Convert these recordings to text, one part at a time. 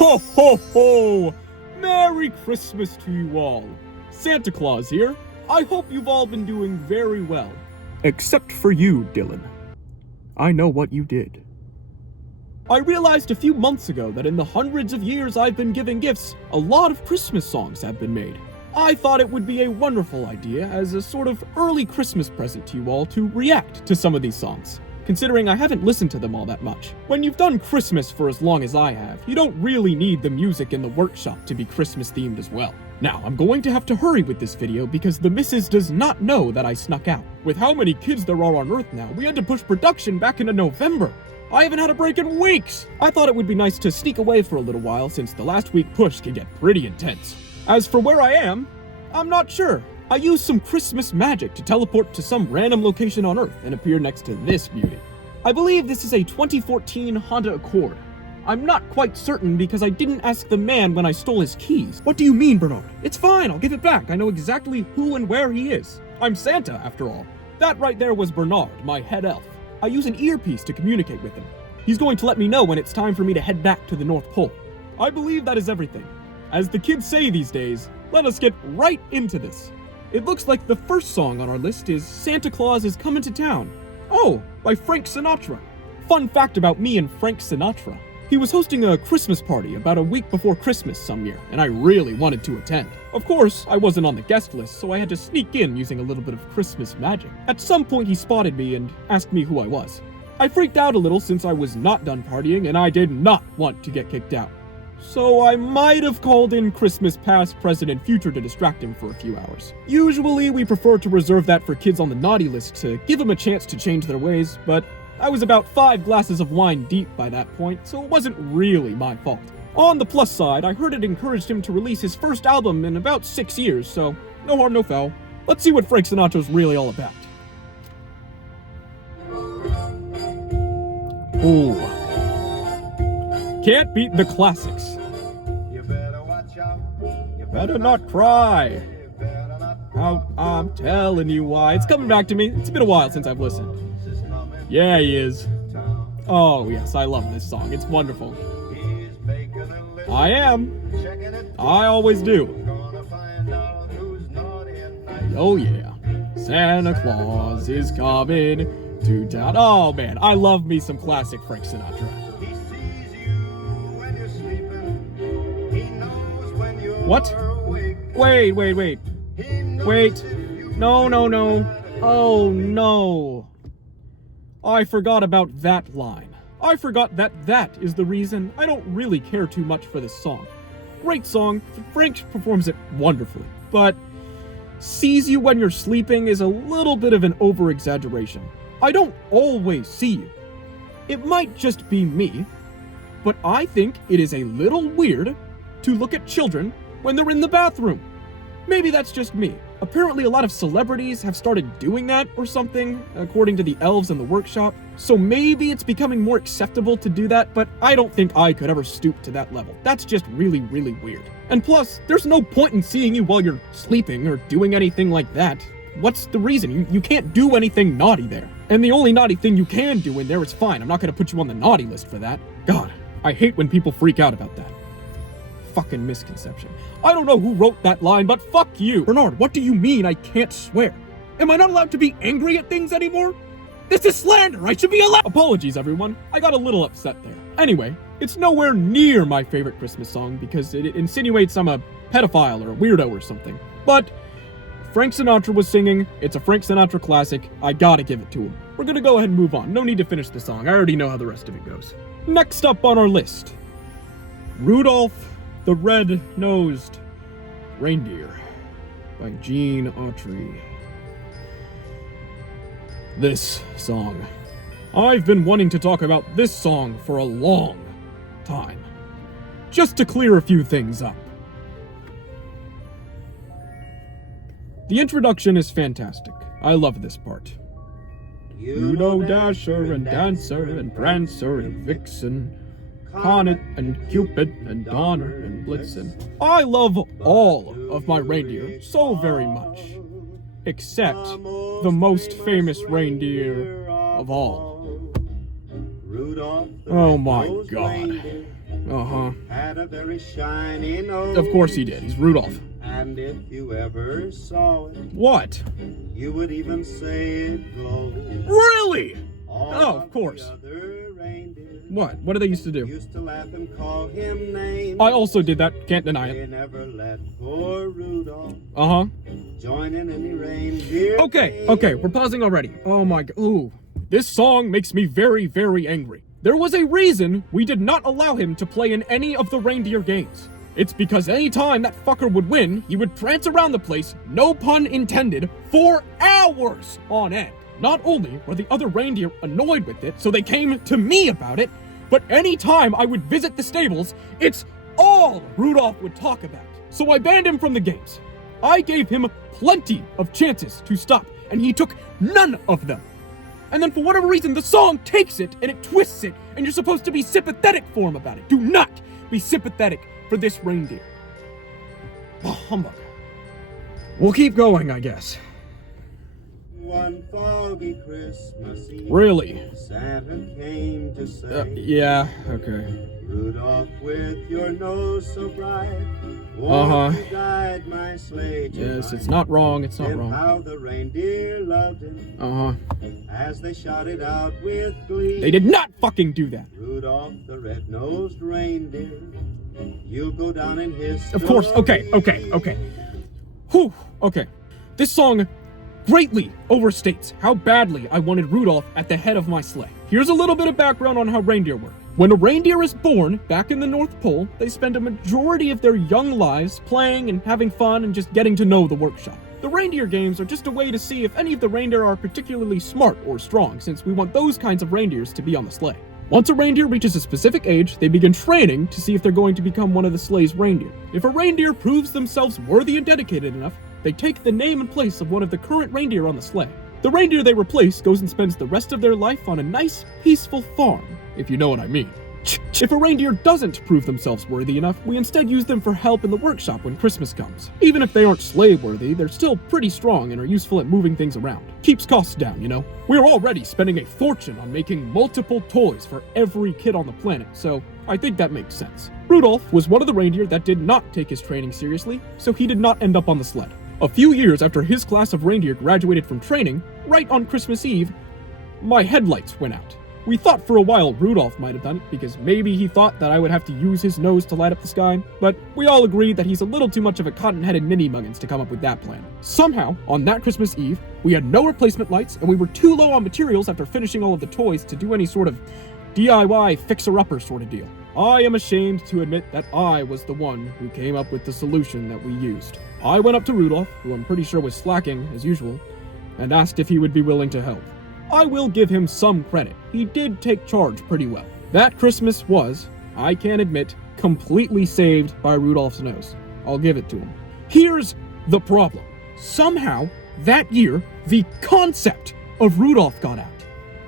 Ho, ho, ho! Merry Christmas to you all. Santa Claus here. I hope you've all been doing very well. Except for you, Dylan. I know what you did. I realized a few months ago that in the hundreds of years I've been giving gifts, a lot of Christmas songs have been made. I thought it would be a wonderful idea as a sort of early Christmas present to you all to react to some of these songs, considering I haven't listened to them all that much. When you've done Christmas for as long as I have, you don't really need the music in the workshop to be Christmas themed as well. Now, I'm going to have to hurry with this video because the missus does not know that I snuck out. With how many kids there are on Earth now, we had to push production back into November. I haven't had a break in weeks! I thought it would be nice to sneak away for a little while since the last week push can get pretty intense. As for where I am, I'm not sure. I used some Christmas magic to teleport to some random location on Earth and appear next to this beauty. I believe this is a 2014 Honda Accord. I'm not quite certain because I didn't ask the man when I stole his keys. What do you mean, Bernard? It's fine, I'll give it back. I know exactly who and where he is. I'm Santa, after all. That right there was Bernard, my head elf. I use an earpiece to communicate with him. He's going to let me know when it's time for me to head back to the North Pole. I believe that is everything. As the kids say these days, let us get right into this. It looks like the first song on our list is Santa Claus is Coming to Town. Oh, by Frank Sinatra. Fun fact about me and Frank Sinatra. He was hosting a Christmas party about a week before Christmas some year, and I really wanted to attend. Of course, I wasn't on the guest list, so I had to sneak in using a little bit of Christmas magic. At some point he spotted me and asked me who I was. I freaked out a little since I was not done partying and I did not want to get kicked out. So I might have called in Christmas past, present, and future to distract him for a few hours. Usually we prefer to reserve that for kids on the naughty list to give them a chance to change their ways, but I was about 5 glasses of wine deep by that point, so it wasn't really my fault. On the plus side, I heard it encouraged him to release his first album in about 6 years, so no harm, no foul. Let's see what Frank Sinatra's really all about. Ooh. Can't beat the classics. You better watch out. You better not cry. I'm telling you why. It's coming back to me. It's been a while since I've listened. Yeah, he is. Oh, yes, I love this song. It's wonderful. I am. I always do. Oh, yeah. Santa Claus is coming to town. Oh, man, I love me some classic Frank Sinatra. What? Wait. Wait. No. Oh, no. I forgot about that line. I forgot that is the reason I don't really care too much for this song. Great song, Frank performs it wonderfully, but sees you when you're sleeping is a little bit of an over-exaggeration. I don't always see you. It might just be me, but I think it is a little weird to look at children when they're in the bathroom. Maybe that's just me. Apparently a lot of celebrities have started doing that or something, according to the elves in the workshop. So maybe it's becoming more acceptable to do that, but I don't think I could ever stoop to that level. That's just really, really weird. And plus, there's no point in seeing you while you're sleeping or doing anything like that. What's the reason? You can't do anything naughty there. And the only naughty thing you can do in there is fine. I'm not gonna put you on the naughty list for that. God, I hate when people freak out about that. Fucking misconception. I don't know who wrote that line, but fuck you. Bernard, what do you mean I can't swear? Am I not allowed to be angry at things anymore? This is slander. I should be allowed. Apologies, everyone. I got a little upset there. Anyway, it's nowhere near my favorite Christmas song because it insinuates I'm a pedophile or a weirdo or something. But Frank Sinatra was singing. It's a Frank Sinatra classic. I gotta give it to him. We're gonna go ahead and move on. No need to finish the song. I already know how the rest of it goes. Next up on our list, Rudolph the Red-Nosed Reindeer by Gene Autry. This song. I've been wanting to talk about this song for a long time. Just to clear a few things up. The introduction is fantastic. I love this part. You know Dasher and Dancer and Prancer and Vixen, Comet and Cupid and Donner and Blitzen. I love all of my reindeer so very much, except the most famous reindeer of all. Oh my god. Uh-huh. Had a very shiny nose. Of course he did. He's Rudolph. And if you ever saw it, What? you would even say it glowed. Really? All Oh, of course. The other reindeer What? What did they used to do? used to laugh and call him names. I also did that. Can't deny They it. never let poor Rudolph Uh-huh. join in any reindeer. Okay, we're pausing already. Oh my god. Ooh. This song makes me very, very angry. There was a reason we did not allow him to play in any of the reindeer games. It's because any time that fucker would win, he would prance around the place, no pun intended, for hours on end. Not only were the other reindeer annoyed with it, so they came to me about it, but any time I would visit the stables, it's all Rudolph would talk about. So I banned him from the games. I gave him plenty of chances to stop, and he took none of them. And then for whatever reason, the song takes it and it twists it, and you're supposed to be sympathetic for him about it. Do not be sympathetic for this reindeer. Oh, humbug. We'll keep going, I guess. One foggy Christmas Eve, Really? Santa came to say, Yeah, okay. Rudolph, with your nose so bright, Uh-huh. won't you guide my sleigh tonight? Yes, it's not wrong, it's not And wrong. how the reindeer loved him Uh-huh. as they shouted out with glee. They did not fucking do that. Rudolph the red-nosed reindeer, you'll go down in history. Of course, okay. Whew, okay. This song greatly overstates how badly I wanted Rudolph at the head of my sleigh. Here's a little bit of background on how reindeer work. When a reindeer is born back in the North Pole, they spend a majority of their young lives playing and having fun and just getting to know the workshop. The reindeer games are just a way to see if any of the reindeer are particularly smart or strong, since we want those kinds of reindeers to be on the sleigh. Once a reindeer reaches a specific age, they begin training to see if they're going to become one of the sleigh's reindeer. If a reindeer proves themselves worthy and dedicated enough, they take the name and place of one of the current reindeer on the sleigh. The reindeer they replace goes and spends the rest of their life on a nice, peaceful farm, if you know what I mean. If a reindeer doesn't prove themselves worthy enough, we instead use them for help in the workshop when Christmas comes. Even if they aren't sleigh worthy, they're still pretty strong and are useful at moving things around. Keeps costs down, you know? We're already spending a fortune on making multiple toys for every kid on the planet, so I think that makes sense. Rudolph was one of the reindeer that did not take his training seriously, so he did not end up on the sled. A few years after his class of reindeer graduated from training, right on Christmas Eve, my headlights went out. We thought for a while Rudolph might have done it because maybe he thought that I would have to use his nose to light up the sky, but we all agreed that he's a little too much of a cotton-headed ninny-muggins to come up with that plan. Somehow, on that Christmas Eve, we had no replacement lights and we were too low on materials after finishing all of the toys to do any sort of DIY fixer-upper sort of deal. I am ashamed to admit that I was the one who came up with the solution that we used. I went up to Rudolph, who I'm pretty sure was slacking, as usual, and asked if he would be willing to help. I will give him some credit. He did take charge pretty well. That Christmas was, I can admit, completely saved by Rudolph's nose. I'll give it to him. Here's the problem. Somehow, that year, the concept of Rudolph got out.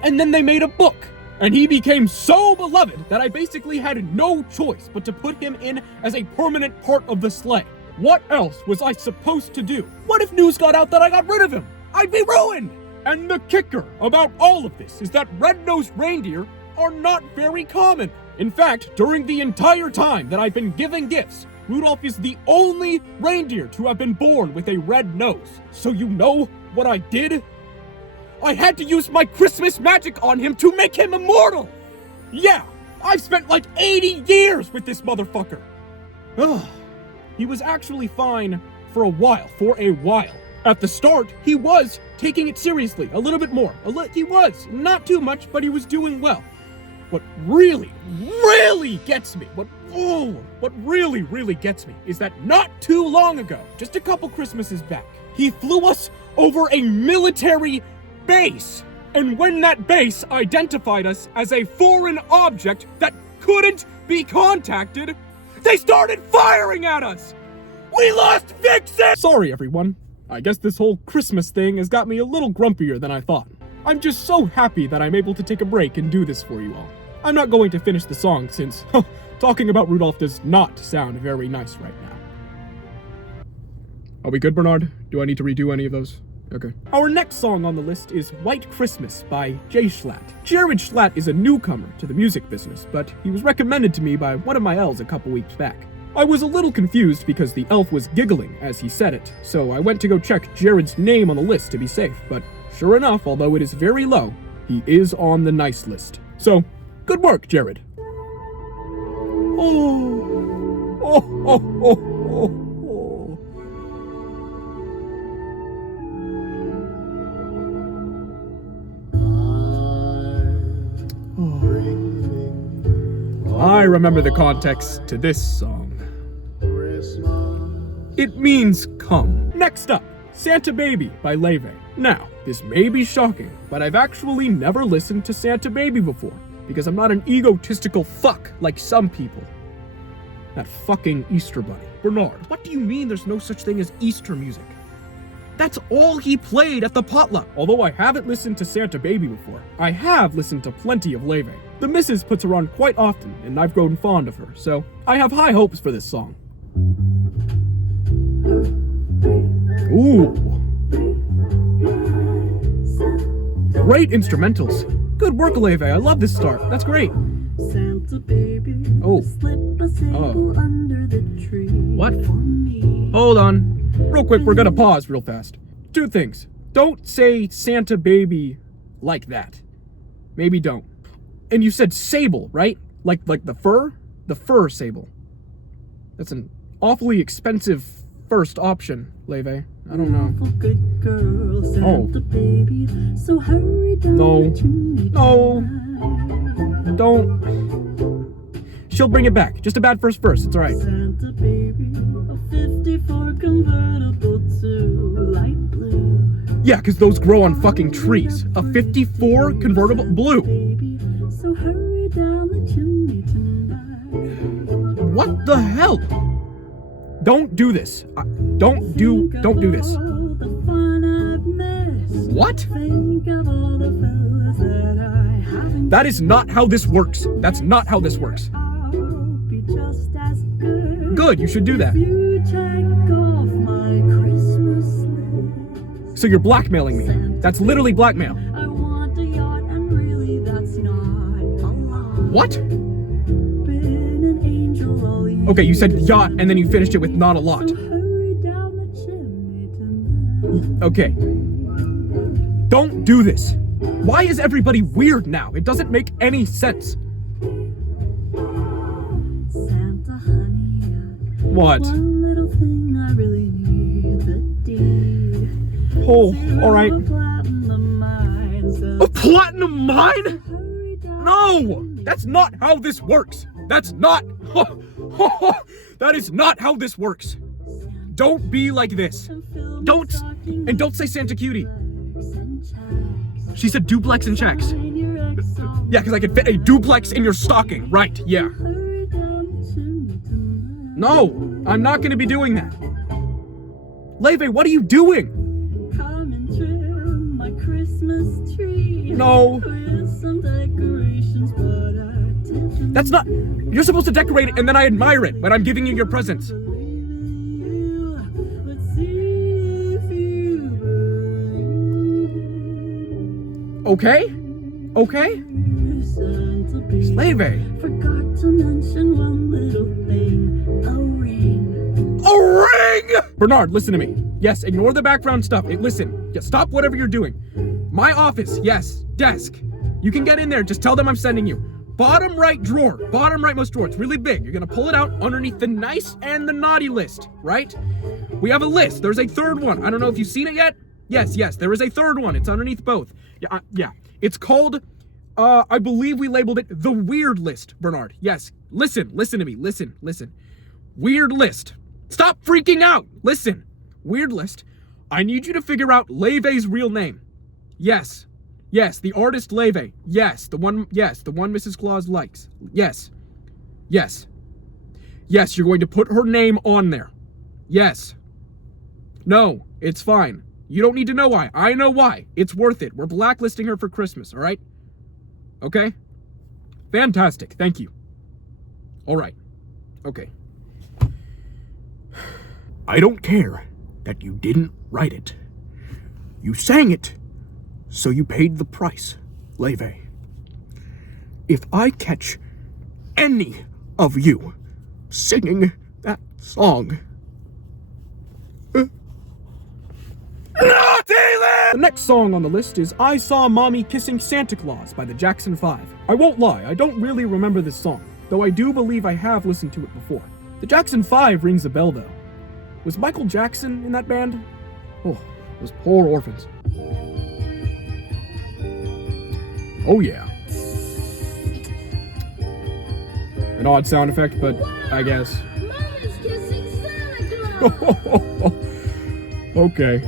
And then they made a book. And he became so beloved that I basically had no choice but to put him in as a permanent part of the sleigh. What else was I supposed to do? What if news got out that I got rid of him? I'd be ruined! And the kicker about all of this is that red-nosed reindeer are not very common. In fact, during the entire time that I've been giving gifts, Rudolph is the only reindeer to have been born with a red nose. So you know what I did? I had to use my Christmas magic on him to make him immortal! Yeah, I've spent like 80 years with this motherfucker! Ugh. He was actually fine for a while. At the start, he was taking it seriously, a little bit more. He was, not too much, but he was doing well. What really gets me, what really gets me is that not too long ago, just a couple Christmases back, he flew us over a military base. And when that base identified us as a foreign object that couldn't be contacted, they started firing at us! We lost Vixen! Sorry, everyone. I guess this whole Christmas thing has got me a little grumpier than I thought. I'm just so happy that I'm able to take a break and do this for you all. I'm not going to finish the song since talking about Rudolph does not sound very nice right now. Are we good, Bernard? Do I need to redo any of those? Okay. Our next song on the list is White Christmas by Jay Schlatt. Jared Schlatt is a newcomer to the music business, but he was recommended to me by one of my elves a couple weeks back. I was a little confused because the elf was giggling as he said it, so I went to go check Jared's name on the list to be safe, but sure enough, although it is very low, he is on the nice list. So, good work, Jared. Oh, oh, oh, oh, oh. I remember the context to this song. It means come. Next up, Santa Baby by Leve. Now, this may be shocking, but I've actually never listened to Santa Baby before, because I'm not an egotistical fuck like some people. That fucking Easter Bunny. Bernard, what do you mean there's no such thing as Easter music? That's all he played at the potluck. Although I haven't listened to Santa Baby before, I have listened to plenty of Leve. The missus puts her on quite often, and I've grown fond of her, so I have high hopes for this song. Ooh. Great instrumentals. Good work, Leve. I love this start. That's great. Santa baby, Oh. slip a sable under the tree. What? For me. Hold on. Real quick, we're gonna pause real fast. Two things. Don't say Santa Baby like that. Maybe don't. And you said sable, right? Like the fur? The fur sable. That's an awfully expensive first option, Leve. I don't know. Awful good girl, Santa baby. So hurry down No. the chimney No. tonight. Don't. She'll bring it back. Just a bad first verse. It's alright. Santa baby, a 54 convertible to light blue. Yeah, because those grow on fucking trees. A 54 convertible blue. Baby, so hurry down the chimney tonight. What the hell? Don't do this. Don't do this. All the fun I've missed. What? Think of all the fellas that I haven't. That is not how this works. That's not how this works. I'll be just as good. Good, you should do that. If you check off my Christmas list. So you're blackmailing me. That's literally blackmail. I want a yacht, and really that's not a lot. What? Been an angel all year. Okay, you said yacht and then you finished it with not a lot. So hurry down the chimney tonight. Okay. Don't do this. Why is everybody weird now? It doesn't make any sense. Santa honey, What? one little thing I really need, the deed. Oh, alright. A platinum mine, so A platinum mine? hurry down. No! That's not how this works. That's not. That is not how this works. Don't be like this. Don't say Santa Cutie. She said duplex and checks. Yeah, because I could fit a duplex in your stocking. Right, yeah. No, I'm not going to be doing that. Leve, what are you doing? Come and trim my Christmas tree. No. With some decorations, but I didn't That's not. You're supposed to decorate it and then I admire it when I'm giving you your presents. believe you. Let's see if you believe. Okay? Okay? Santa baby. Leve. Forgot to mention one little thing. A ring. A ring! Bernard, listen to me. Yes, ignore the background stuff. Listen, yeah, stop whatever you're doing. My office, yes, desk. You can get in there, just tell them I'm sending you. Bottom right drawer, bottom rightmost drawer. It's really big. You're gonna pull it out underneath the nice and the naughty list, right? We have a list. There's a third one. I don't know if you've seen it yet. Yes, there is a third one. It's underneath both. Yeah. It's called, I believe we labeled it the weird list, Bernard. Yes, listen to me. Listen. Weird list. Stop freaking out. Listen. Weird list. I need you to figure out Leve's real name. Yes, the artist Leve. Yes, the one Mrs. Claus likes. Yes, you're going to put her name on there. Yes. No, it's fine. You don't need to know why. I know why. It's worth it. We're blacklisting her for Christmas, all right? Okay? Fantastic. Thank you. All right. Okay. I don't care that you didn't write it. You sang it, so you paid the price, Leve. If I catch any of you singing that song, the next song on the list is I Saw Mommy Kissing Santa Claus by the Jackson 5. I won't lie, I don't really remember this song, though I do believe I have listened to it before. The Jackson 5 rings a bell though. Was Michael Jackson in that band? Oh, those poor orphans. Oh yeah. An odd sound effect, but I guess. Mommy's kissing Santa Claus. Okay.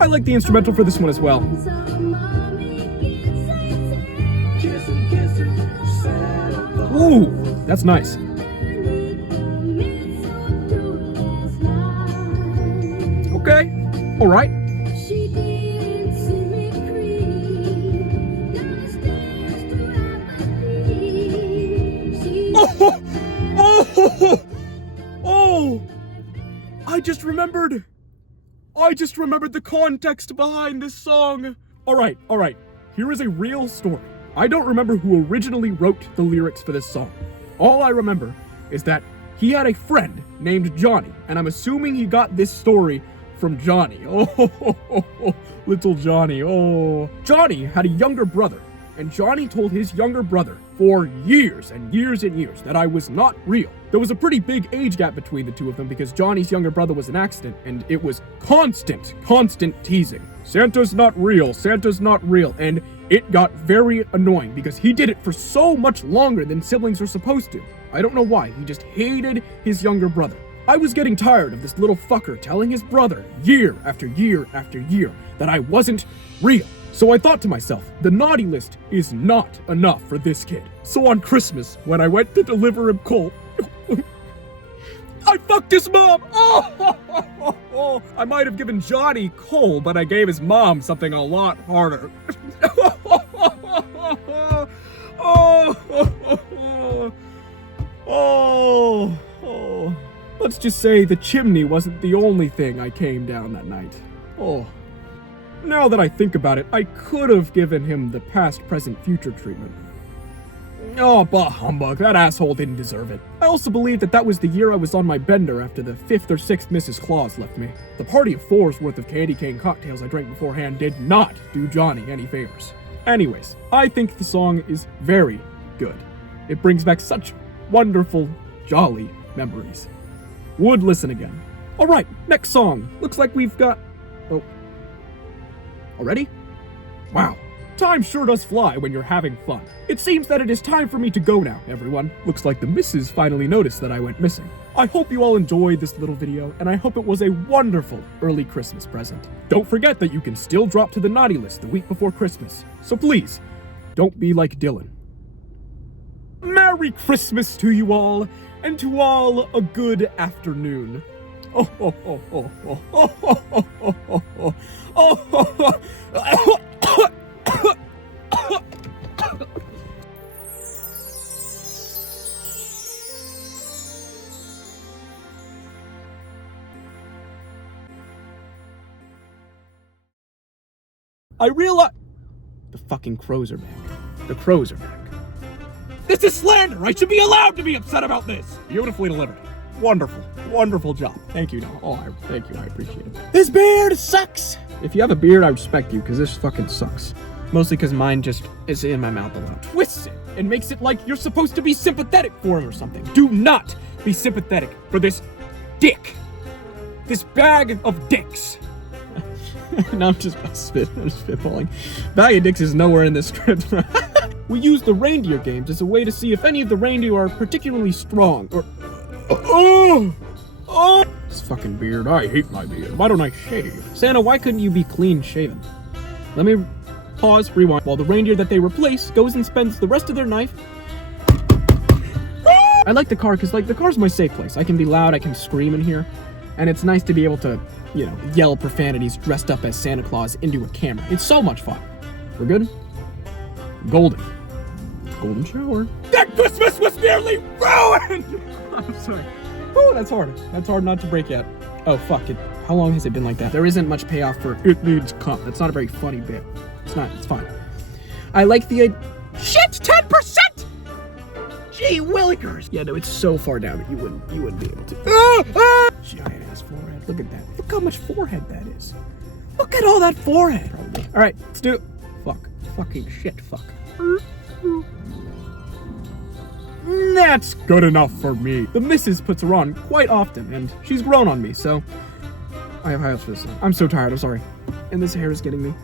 I like the instrumental for this one as well. So mommy kissing Santa Claus. Ooh, that's nice. Okay, all right. She didn't see me creep down the stairs to have a peek. She Oh! I just remembered the context behind this song. All right. Here is a real story. I don't remember who originally wrote the lyrics for this song. All I remember is that he had a friend named Johnny, and I'm assuming he got this story from Johnny. Oh, little Johnny. Oh. Johnny had a younger brother, and Johnny told his younger brother for years and years and years that I was not real. There was a pretty big age gap between the two of them because Johnny's younger brother was an accident, and it was constant teasing. Santa's not real, and it got very annoying because he did it for so much longer than siblings are supposed to. I don't know why, he just hated his younger brother. I was getting tired of this little fucker telling his brother year after year after year that I wasn't real. So I thought to myself, the naughty list is not enough for this kid. So on Christmas, when I went to deliver him coal, I fucked his mom! Oh, I might have given Johnny coal, but I gave his mom something a lot harder. Oh. Let's just say the chimney wasn't the only thing I came down that night. Oh. Now that I think about it, I could have given him the past, present, future treatment. Oh, bah humbug, that asshole didn't deserve it. I also believe that was the year I was on my bender after the 5th or 6th Mrs. Claus left me. The party of 4's worth of candy cane cocktails I drank beforehand did not do Johnny any favors. Anyways, I think the song is very good. It brings back such wonderful, jolly memories. Would listen again. Alright, next song. Looks like we've got... Oh. Already? Wow. Time sure does fly when you're having fun. It seems that it is time for me to go now, everyone. Looks like the missus finally noticed that I went missing. I hope you all enjoyed this little video, and I hope it was a wonderful early Christmas present. Don't forget that you can still drop to the naughty list the week before Christmas. So please, don't be like Dylan. Merry Christmas to you all, and to all a good afternoon. I realize... The fucking crows are back. The crows are back. This is slander! I should be allowed to be upset about this! Beautifully delivered. Wonderful. Wonderful job. Thank you, no. Thank you, I appreciate it. This beard sucks! If you have a beard, I respect you, because this fucking sucks. Mostly because mine just is in my mouth a lot. Twists it and makes it like you're supposed to be sympathetic for him or something. Do not be sympathetic for this dick. This bag of dicks. No, I'm just spitballing. Bag of dicks is nowhere in this script. We use the reindeer games as a way to see if any of the reindeer are particularly strong, or... Oh! This fucking beard. I hate my beard. Why don't I shave? Santa, why couldn't you be clean shaven? Let me pause, rewind, while the reindeer that they replace goes and spends the rest of their life... I like the car because, like, the car's my safe place. I can be loud, I can scream in here, and it's nice to be able to, you know, yell profanities dressed up as Santa Claus into a camera. It's so much fun. We're good? Golden shower. That Christmas was nearly ruined! I'm sorry. Oh, that's hard. That's hard not to break yet. Oh, fuck it. How long has it been like that? There isn't much payoff for it needs cum. That's not a very funny bit. It's not. It's fine. I like the... Shit! 10%! Gee willikers! Yeah, no, it's so far down that you wouldn't be able to. Giant ass forehead. Look at that. Look how much forehead that is. Look at all that forehead. Probably. All right, let's do it. Fuck. Fucking shit. Fuck. That's good enough for me. The missus puts her on quite often, and she's grown on me, so I have high hopes for this song. I'm so tired. I'm sorry. And this hair is getting me.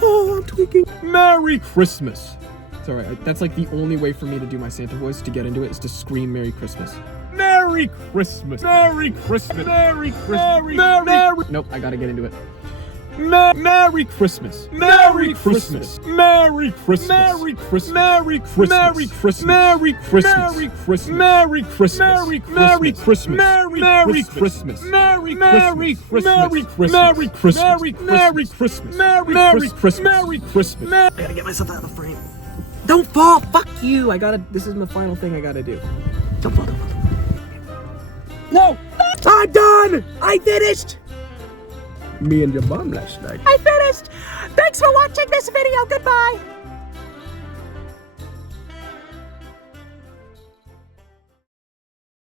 Oh, I'm tweaking. Merry Christmas. It's alright. That's like the only way for me to do my Santa voice to get into it is to scream Merry Christmas. Merry Christmas. Merry Christmas. Merry Christmas. Merry. Nope, I gotta get into it. Merry Christmas. Merry Christmas. Merry Christmas. Merry Christmas. Merry Christmas. Merry Christmas. Merry Christmas. Merry Christmas. Merry Christmas. Merry Christmas. Merry Christmas. Merry Christmas. Merry Christmas. Merry Christmas. Merry Christmas. Merry Christmas. Merry Christmas. I gotta get myself out of the frame. Don't fall. Fuck you. This is the final thing I gotta do. Don't fall. No. I'm done. I finished. Me and your mom last night. I finished! Thanks for watching this video. Goodbye!